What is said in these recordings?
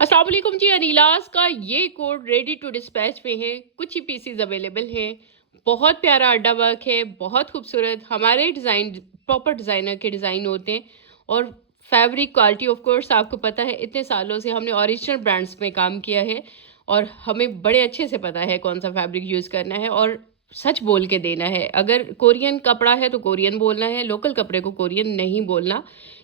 अस्सलाम वालेकुम जी। अनीलास का ये कोड रेडी टू डिस्पैच में है। कुछ ही पीसीज अवेलेबल हैं। बहुत प्यारा अड्डा वर्क है, बहुत खूबसूरत। हमारे डिज़ाइन प्रॉपर डिज़ाइनर के डिज़ाइन होते हैं। और फैब्रिक क्वालिटी ऑफ कोर्स आपको पता है, इतने सालों से हमने ओरिजिनल ब्रांड्स में काम किया है और हमें बड़े अच्छे से पता है कौन सा फैब्रिक यूज़ करना है और सच बोल के देना है। अगर कोरियन कपड़ा है तो कोरियन बोलना है, लोकल कपड़े को कोरियन नहीं बोलना।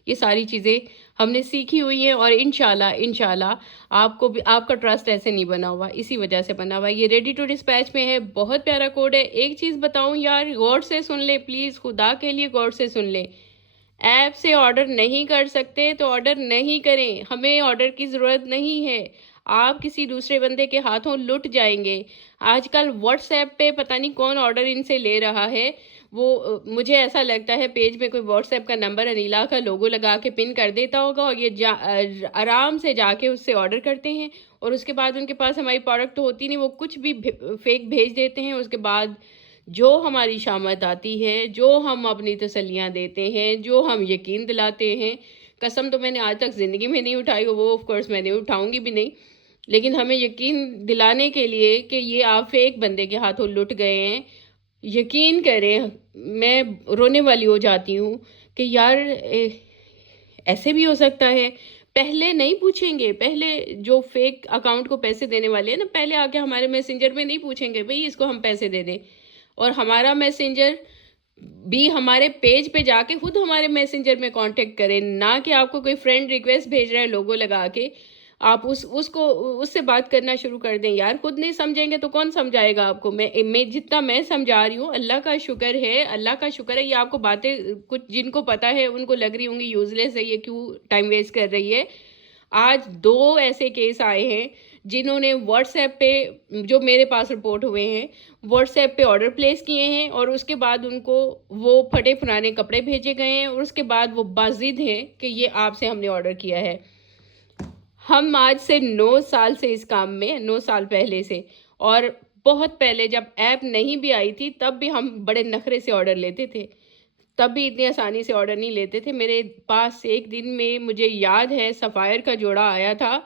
ये सारी चीज़ें हमने सीखी हुई हैं और इंशाल्लाह इंशाल्लाह आपको भी आपका ट्रस्ट ऐसे नहीं बना हुआ, इसी वजह से बना हुआ है। ये रेडी टू डिस्पैच में है, बहुत प्यारा कोड है। एक चीज़ बताऊं यार, गौर से सुन ले प्लीज़, खुदा के लिए गौर से सुन ले। ऐप से ऑर्डर नहीं कर सकते तो ऑर्डर नहीं करें, हमें ऑर्डर की ज़रूरत नहीं है। आप किसी दूसरे बंदे के हाथों लुट जाएंगे। आजकल व्हाट्सएप पे पता नहीं कौन ऑर्डर इनसे ले रहा है। वो मुझे ऐसा लगता है पेज में कोई व्हाट्सएप का नंबर अनीला का लोगो लगा के पिन कर देता होगा और ये आराम से जाके उससे ऑर्डर करते हैं और उसके बाद उनके पास हमारी प्रोडक्ट तो होती नहीं, वो कुछ भी फेक भेज देते हैं। उसके बाद जो हमारी शामत आती है, जो हम अपनी तसल्लियाँ देते हैं, जो हम यकीन दिलाते हैं, कसम तो मैंने आज तक ज़िंदगी में नहीं उठाई, वो ऑफ कोर्स मैं नहीं उठाऊंगी भी नहीं। लेकिन हमें यकीन दिलाने के लिए कि ये आप फेक बंदे के हाथों लुट गए हैं, यकीन करें मैं रोने वाली हो जाती हूँ कि यार ऐसे भी हो सकता है। पहले नहीं पूछेंगे, पहले जो फेक अकाउंट को पैसे देने वाले हैं ना, पहले आके हमारे मैसेंजर में नहीं पूछेंगे भाई इसको हम पैसे दे दें। और हमारा मैसेंजर भी हमारे पेज पे जाके खुद हमारे मैसेंजर में कांटेक्ट करें, ना कि आपको कोई फ्रेंड रिक्वेस्ट भेज रहा है लोगो लगा के आप उसको उससे बात करना शुरू कर दें। यार खुद नहीं समझेंगे तो कौन समझाएगा आपको। मैं जितना मैं समझा रही हूँ, अल्लाह का शुक्र है, अल्लाह का शुक्र है। ये आपको बातें कुछ जिनको पता है उनको लग रही होंगी यूजलेस है, ये क्यों टाइम वेस्ट कर रही है। आज 2 ऐसे केस आए हैं जिन्होंने व्हाट्सएप पे, जो मेरे पास रिपोर्ट हुए हैं, व्हाट्सएप पे ऑर्डर प्लेस किए हैं और उसके बाद उनको वो फटे पुराने कपड़े भेजे गए हैं और उसके बाद वो बाजिद हैं कि ये आपसे हमने ऑर्डर किया है। हम आज से 9 साल से इस काम में, 9 साल पहले से, और बहुत पहले जब ऐप नहीं भी आई थी तब भी हम बड़े नखरे से ऑर्डर लेते थे। तब भी इतनी आसानी से ऑर्डर नहीं लेते थे। मेरे पास एक दिन में मुझे याद है सफ़ायर का जोड़ा आया था,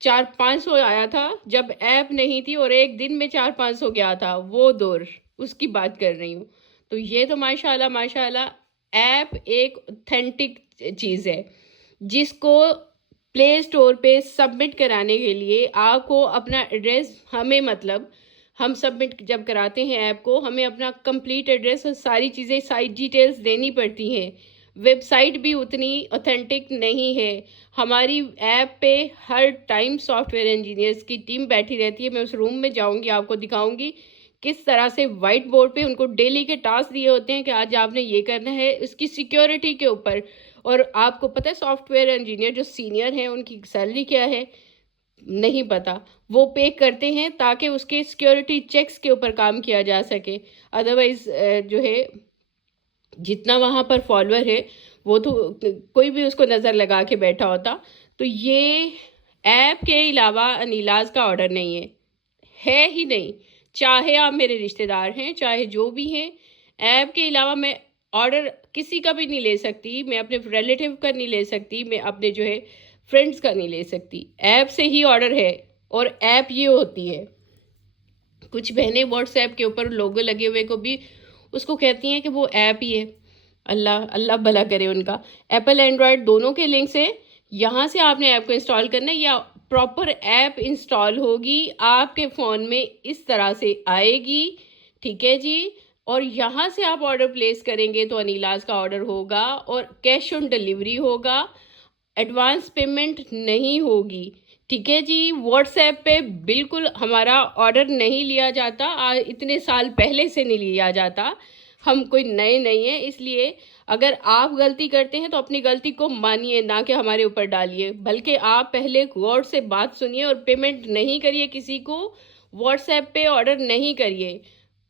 400-500 आया था जब ऐप नहीं थी, और एक दिन में 400-500 गया था। वो दौर उसकी बात कर रही हूँ। तो ये तो माशाल्लाह माशाल्लाह ऐप एक ऑथेंटिक चीज़ है जिसको प्ले स्टोर पे सबमिट कराने के लिए आपको अपना एड्रेस, हमें मतलब हम सबमिट जब कराते हैं ऐप को, हमें अपना कंप्लीट एड्रेस और सारी चीज़ें, साइट डिटेल्स देनी पड़ती हैं। वेबसाइट भी उतनी ऑथेंटिक नहीं है। हमारी ऐप पे हर टाइम सॉफ्टवेयर इंजीनियर्स की टीम बैठी रहती है। मैं उस रूम में जाऊंगी, आपको दिखाऊंगी किस तरह से वाइट बोर्ड पे उनको डेली के टास्क दिए होते हैं कि आज आपने ये करना है, उसकी सिक्योरिटी के ऊपर। और आपको पता है सॉफ्टवेयर इंजीनियर जो सीनियर हैं उनकी सैलरी क्या है? नहीं पता। वो पे करते हैं ताकि उसके सिक्योरिटी चेक्स के ऊपर काम किया जा सके। अदरवाइज जो है, जितना वहाँ पर फॉलोअर है वो तो कोई भी उसको नज़र लगा के बैठा होता। तो ये ऐप के अलावा अनीलाज का ऑर्डर नहीं है ही नहीं। चाहे आप मेरे रिश्तेदार हैं, चाहे जो भी हैं, ऐप के अलावा मैं ऑर्डर किसी का भी नहीं ले सकती। मैं अपने रिलेटिव का नहीं ले सकती, मैं अपने जो है फ्रेंड्स का नहीं ले सकती। ऐप से ही ऑर्डर है। और ऐप ये होती है, कुछ बहनें व्हाट्सएप के ऊपर लोगो लगे हुए को भी उसको कहती हैं कि वो ऐप ही है। अल्लाह अल्लाह भला करे उनका। एप्पल एंड्रॉयड दोनों के लिंक्स हैं। यहाँ से आपने ऐप को इंस्टॉल करना है या प्रॉपर ऐप इंस्टॉल होगी आपके फ़ोन में, इस तरह से आएगी। ठीक है जी। और यहाँ से आप ऑर्डर प्लेस करेंगे तो अनीलाज का ऑर्डर होगा और कैश ऑन डिलीवरी होगा, एडवांस पेमेंट नहीं होगी। ठीक है जी। व्हाट्सएप पे बिल्कुल हमारा ऑर्डर नहीं लिया जाता, इतने साल पहले से नहीं लिया जाता। हम कोई नए नहीं हैं, इसलिए अगर आप गलती करते हैं तो अपनी गलती को मानिए, ना कि हमारे ऊपर डालिए। बल्कि आप पहले गौर से बात सुनिए और पेमेंट नहीं करिए किसी को। व्हाट्सएप पे ऑर्डर नहीं करिए।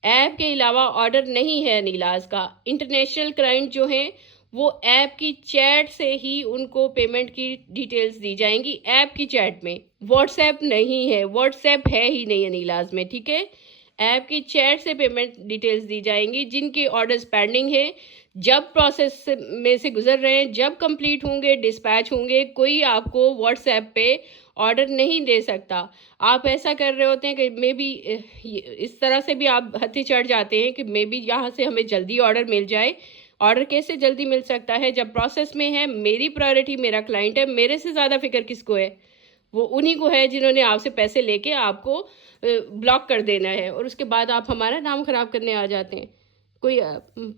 ऐप के अलावा ऑर्डर नहीं है नीलाज का। इंटरनेशनल क्लाइंट जो हैं वो ऐप की चैट से ही उनको पेमेंट की डिटेल्स दी जाएंगी, ऐप की चैट में। व्हाट्सएप नहीं है, व्हाट्सएप है ही नहीं नीलाज में। ठीक है। ऐप की चैट से पेमेंट डिटेल्स दी जाएंगी। जिनके ऑर्डर्स पेंडिंग है, जब प्रोसेस में से गुजर रहे हैं, जब कंप्लीट होंगे, डिस्पैच होंगे, कोई आपको व्हाट्सएप पे ऑर्डर नहीं दे सकता। आप ऐसा कर रहे होते हैं कि मे बी इस तरह से भी आप हत्थे चढ़ जाते हैं कि मे बी यहाँ से हमें जल्दी ऑर्डर मिल जाए। ऑर्डर कैसे जल्दी मिल सकता है जब प्रोसेस में है? मेरी प्रायोरिटी मेरा क्लाइंट है, मेरे से ज़्यादा फिक्र किसको है? वो उन्हीं को है जिन्होंने आपसे पैसे लेके आपको ब्लॉक कर देना है, और उसके बाद आप हमारा नाम ख़राब करने आ जाते हैं। कोई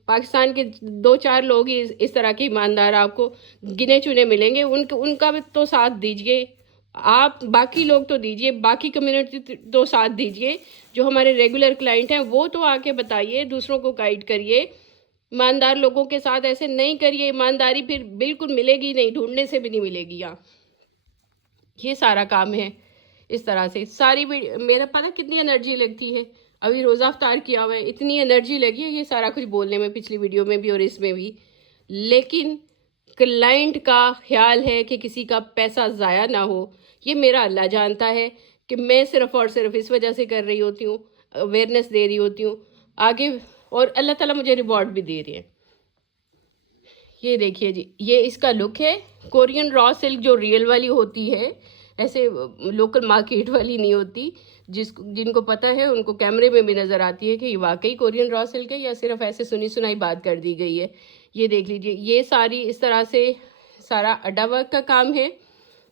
पाकिस्तान के 2-4 लोग ही इस तरह के ईमानदार आपको गिने चुने मिलेंगे। उनका भी तो साथ दीजिए आप, बाकी लोग तो दीजिए, बाकी कम्युनिटी तो साथ दीजिए। जो हमारे रेगुलर क्लाइंट हैं वो तो आके बताइए, दूसरों को गाइड करिए। ईमानदार लोगों के साथ ऐसे नहीं करिए, ईमानदारी फिर बिल्कुल मिलेगी नहीं, ढूंढने से भी नहीं मिलेगी। यहाँ ये सारा काम है इस तरह से। सारी मेरा पता कितनी एनर्जी लगती है, अभी रोज़ा अफ्तार किया हुआ है, इतनी एनर्जी लगी है ये सारा कुछ बोलने में, पिछली वीडियो में भी और इसमें भी। लेकिन क्लाइंट का ख्याल है कि किसी का पैसा ज़ाया ना हो, ये मेरा अल्लाह जानता है कि मैं सिर्फ़ और सिर्फ इस वजह से कर रही होती हूँ, अवेयरनेस दे रही होती हूँ आगे, और अल्लाह ताला मुझे रिवॉर्ड भी दे रहे हैं। ये देखिए जी, ये इसका लुक है। कोरियन रॉ सिल्क जो रियल वाली होती है, ऐसे लोकल मार्केट वाली नहीं होती। जिनको पता है उनको कैमरे में भी नज़र आती है कि ये वाकई कोरियन रॉ सिल्क है या सिर्फ ऐसे सुनी सुनाई बात कर दी गई है। ये देख लीजिए, ये सारी इस तरह से सारा अड्डा वर्क का काम है।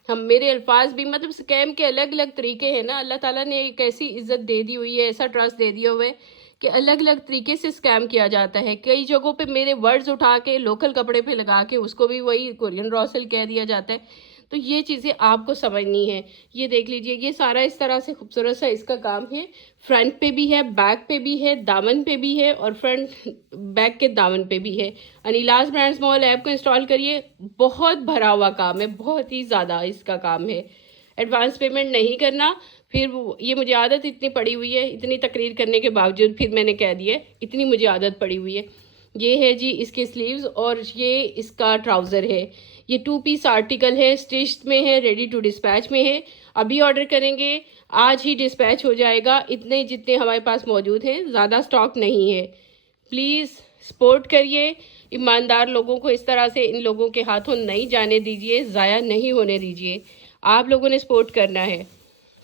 हम मेरे अल्फाज भी मतलब स्कैम के अलग अलग तरीके हैं ना, अल्लाह ताला ने एक ऐसी इज्जत दे दी हुई है, ऐसा ट्रस्ट दे दिया हुआ है कि अलग अलग तरीके से स्कैम किया जाता है। कई जगहों पे मेरे वर्ड्स उठा के लोकल कपड़े पे लगा के उसको भी वही कोरियन रॉ सिल्क कह दिया जाता है। तो ये चीज़ें आपको समझनी है। ये देख लीजिए, ये सारा इस तरह से खूबसूरत सा इसका काम है। फ्रंट पे भी है, बैक पे भी है, दामन पे भी है, और फ्रंट बैक के दामन पे भी है। अनिलाज ब्रांड्स मॉल ऐप को इंस्टॉल करिए, बहुत भरा हुआ काम है, बहुत ही ज़्यादा इसका काम है। एडवांस पेमेंट नहीं करना, फिर ये मुझे आदत इतनी पड़ी हुई है, इतनी तकरीर करने के बावजूद फिर मैंने कह दिया, इतनी मुझे आदत पड़ी हुई है। ये है जी इसके स्लीव्स, और ये इसका ट्राउज़र है। ये 2 पीस आर्टिकल है, स्टिच्ड में है, रेडी टू डिस्पैच में है। अभी ऑर्डर करेंगे आज ही डिस्पैच हो जाएगा, इतने जितने हमारे पास मौजूद हैं, ज़्यादा स्टॉक नहीं है। प्लीज़ सपोर्ट करिए ईमानदार लोगों को, इस तरह से इन लोगों के हाथों नहीं जाने दीजिए, ज़ाया नहीं होने दीजिए। आप लोगों ने सपोर्ट करना है।